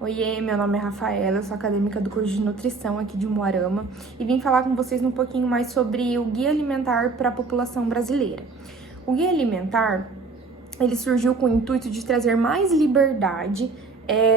Oiê, meu nome é Rafaela, eu sou acadêmica do curso de nutrição aqui de Umuarama e vim falar com vocês um pouquinho mais sobre o Guia Alimentar para a população brasileira. O Guia Alimentar, ele surgiu com o intuito de trazer mais liberdade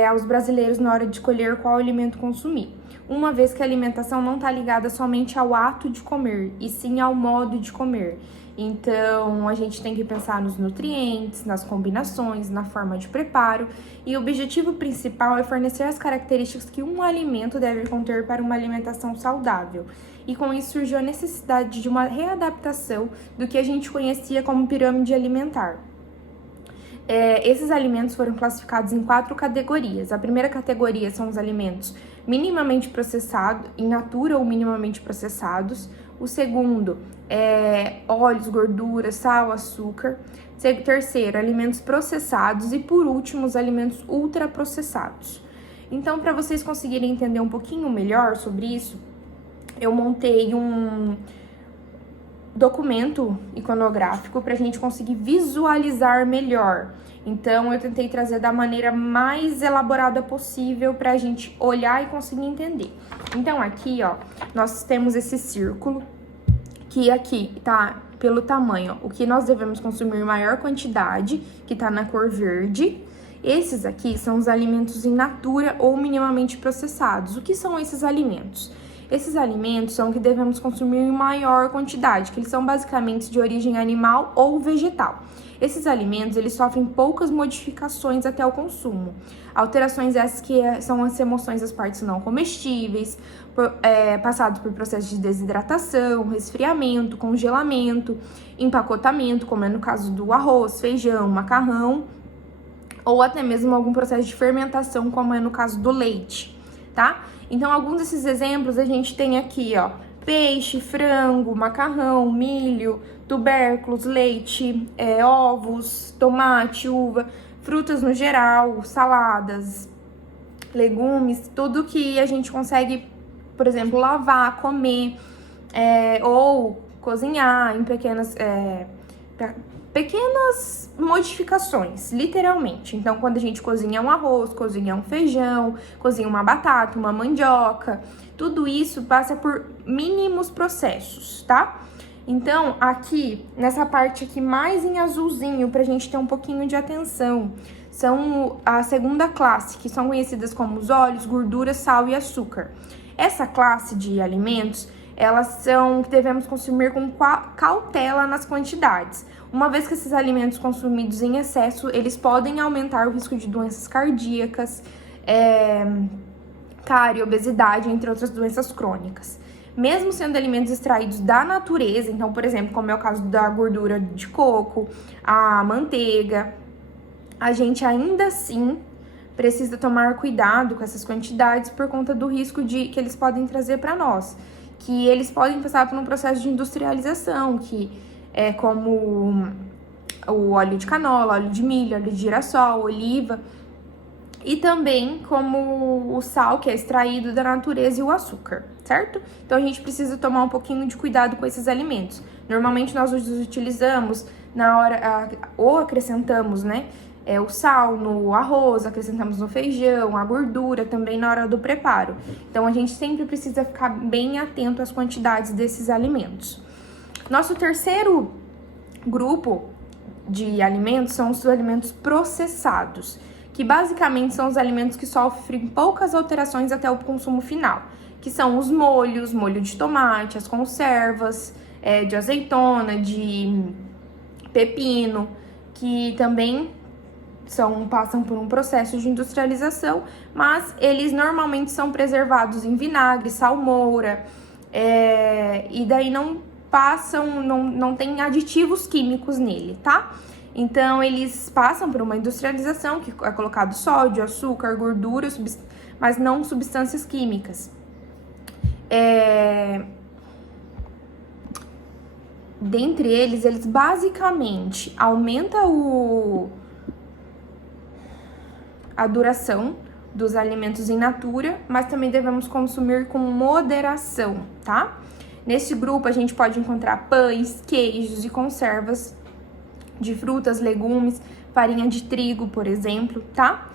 aos brasileiros na hora de escolher qual alimento consumir, uma vez que a alimentação não está ligada somente ao ato de comer, e sim ao modo de comer. Então, a gente tem que pensar nos nutrientes, nas combinações, na forma de preparo, e o objetivo principal é fornecer as características que um alimento deve conter para uma alimentação saudável. E com isso surgiu a necessidade de uma readaptação do que a gente conhecia como pirâmide alimentar. Esses alimentos foram classificados em 4 categorias. A primeira categoria são os alimentos minimamente processados, in natura ou minimamente processados. O segundo é óleos, gorduras, sal, açúcar. Terceiro, alimentos processados. E por último, os alimentos ultraprocessados. Então, para vocês conseguirem entender um pouquinho melhor sobre isso, eu montei um documento iconográfico para a gente conseguir visualizar melhor. Então, eu tentei trazer da maneira mais elaborada possível para a gente olhar e conseguir entender. Então, aqui, ó, nós temos esse círculo, que aqui tá pelo tamanho, o que nós devemos consumir em maior quantidade, que tá na cor verde. Esses aqui são os alimentos in natura ou minimamente processados. O que são esses alimentos? Esses alimentos são que devemos consumir em maior quantidade, que eles são basicamente de origem animal ou vegetal. Esses alimentos, eles sofrem poucas modificações até o consumo. Alterações essas que são as remoções das partes não comestíveis, passados por processos de desidratação, resfriamento, congelamento, empacotamento, como é no caso do arroz, feijão, macarrão, ou até mesmo algum processo de fermentação, como é no caso do leite, tá? Então, alguns desses exemplos a gente tem aqui, ó, peixe, frango, macarrão, milho, tubérculos, leite, ovos, tomate, uva, frutas no geral, saladas, legumes, tudo que a gente consegue, por exemplo, lavar, comer, ou cozinhar em pequenas modificações, literalmente. Então, quando a gente cozinha um arroz, cozinha um feijão, cozinha uma batata, uma mandioca, tudo isso passa por mínimos processos, tá? Então, aqui, nessa parte aqui mais em azulzinho, pra gente ter um pouquinho de atenção, são a segunda classe, que são conhecidas como os óleos, gorduras, sal e açúcar. Essa classe de alimentos, elas são que devemos consumir com cautela nas quantidades. Uma vez que esses alimentos consumidos em excesso, eles podem aumentar o risco de doenças cardíacas, cárie, obesidade, entre outras doenças crônicas. Mesmo sendo alimentos extraídos da natureza, então, por exemplo, como é o caso da gordura de coco, a manteiga, a gente ainda assim precisa tomar cuidado com essas quantidades por conta do risco que eles podem trazer para nós, que eles podem passar por um processo de industrialização, que é como o óleo de canola, óleo de milho, óleo de girassol, oliva, e também como o sal, que é extraído da natureza, e o açúcar, certo? Então, a gente precisa tomar um pouquinho de cuidado com esses alimentos. Normalmente, nós os utilizamos na hora, ou acrescentamos, né, o sal no arroz, acrescentamos no feijão, a gordura também na hora do preparo. Então, a gente sempre precisa ficar bem atento às quantidades desses alimentos. Nosso terceiro grupo de alimentos são os alimentos processados, que basicamente são os alimentos que sofrem poucas alterações até o consumo final, que são os molhos, molho de tomate, as conservas, de azeitona, de pepino, que também passam por um processo de industrialização, mas eles normalmente são preservados em vinagre, salmoura, e daí não tem aditivos químicos nele, tá? Então, eles passam por uma industrialização, que é colocado sódio, açúcar, gordura, mas não substâncias químicas. Dentre eles basicamente aumentam a duração dos alimentos in natura, mas também devemos consumir com moderação, tá? Nesse grupo, a gente pode encontrar pães, queijos e conservas de frutas, legumes, farinha de trigo, por exemplo, tá?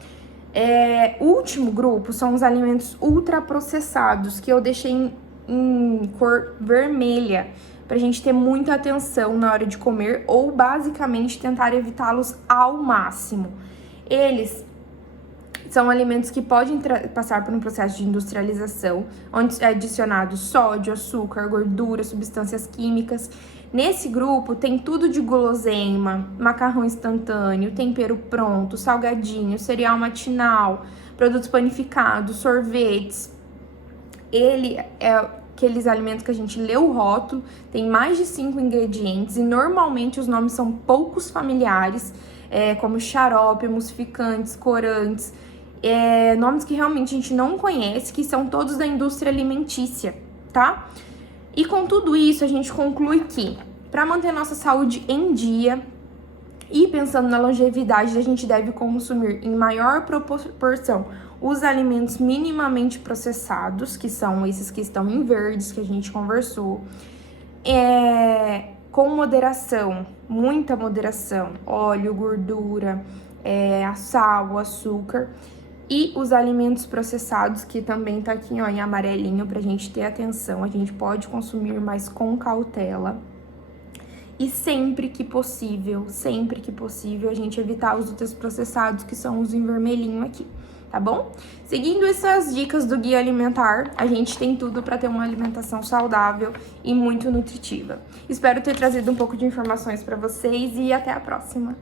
O último grupo são os alimentos ultraprocessados, que eu deixei em cor vermelha, pra gente ter muita atenção na hora de comer ou basicamente tentar evitá-los ao máximo. Eles são alimentos que podem passar por um processo de industrialização, onde é adicionado sódio, açúcar, gordura, substâncias químicas. Nesse grupo tem tudo de guloseima, macarrão instantâneo, tempero pronto, salgadinho, cereal matinal, produtos panificados, sorvetes. Ele é aqueles alimentos que a gente lê o rótulo, tem mais de 5 ingredientes e normalmente os nomes são poucos familiares, como xarope, emulsificantes, corantes, nomes que realmente a gente não conhece, que são todos da indústria alimentícia, tá? E com tudo isso, a gente conclui que, para manter a nossa saúde em dia e pensando na longevidade, a gente deve consumir em maior proporção os alimentos minimamente processados, que são esses que estão em verdes, que a gente conversou, com moderação, muita moderação, óleo, gordura, sal, açúcar, e os alimentos processados, que também tá aqui, ó, em amarelinho, pra gente ter atenção. A gente pode consumir, mas com cautela. E sempre que possível, a gente evitar os ultraprocessados, que são os em vermelhinho aqui, tá bom? Seguindo essas dicas do Guia Alimentar, a gente tem tudo para ter uma alimentação saudável e muito nutritiva. Espero ter trazido um pouco de informações para vocês e até a próxima!